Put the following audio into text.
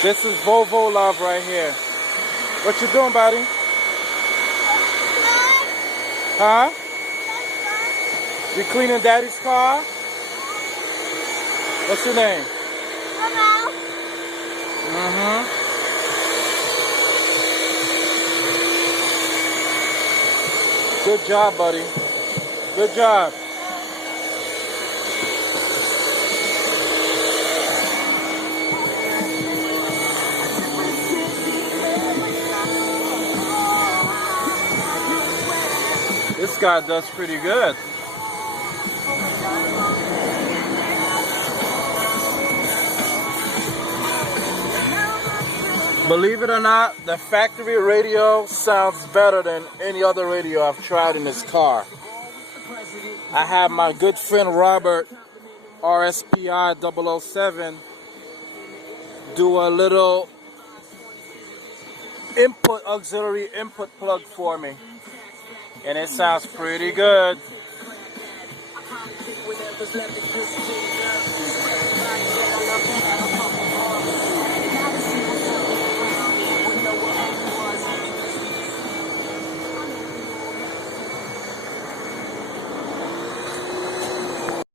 This is Volvo Love right here. What you doing, buddy? Huh? You cleaning Daddy's car? What's your name? Hello. Good job, buddy. Good job. This guy does pretty good. Believe it or not, the factory radio sounds better than any other radio I've tried in this car. I have my good friend Robert, RSPI 007, do a little auxiliary input plug for me. And it sounds pretty good.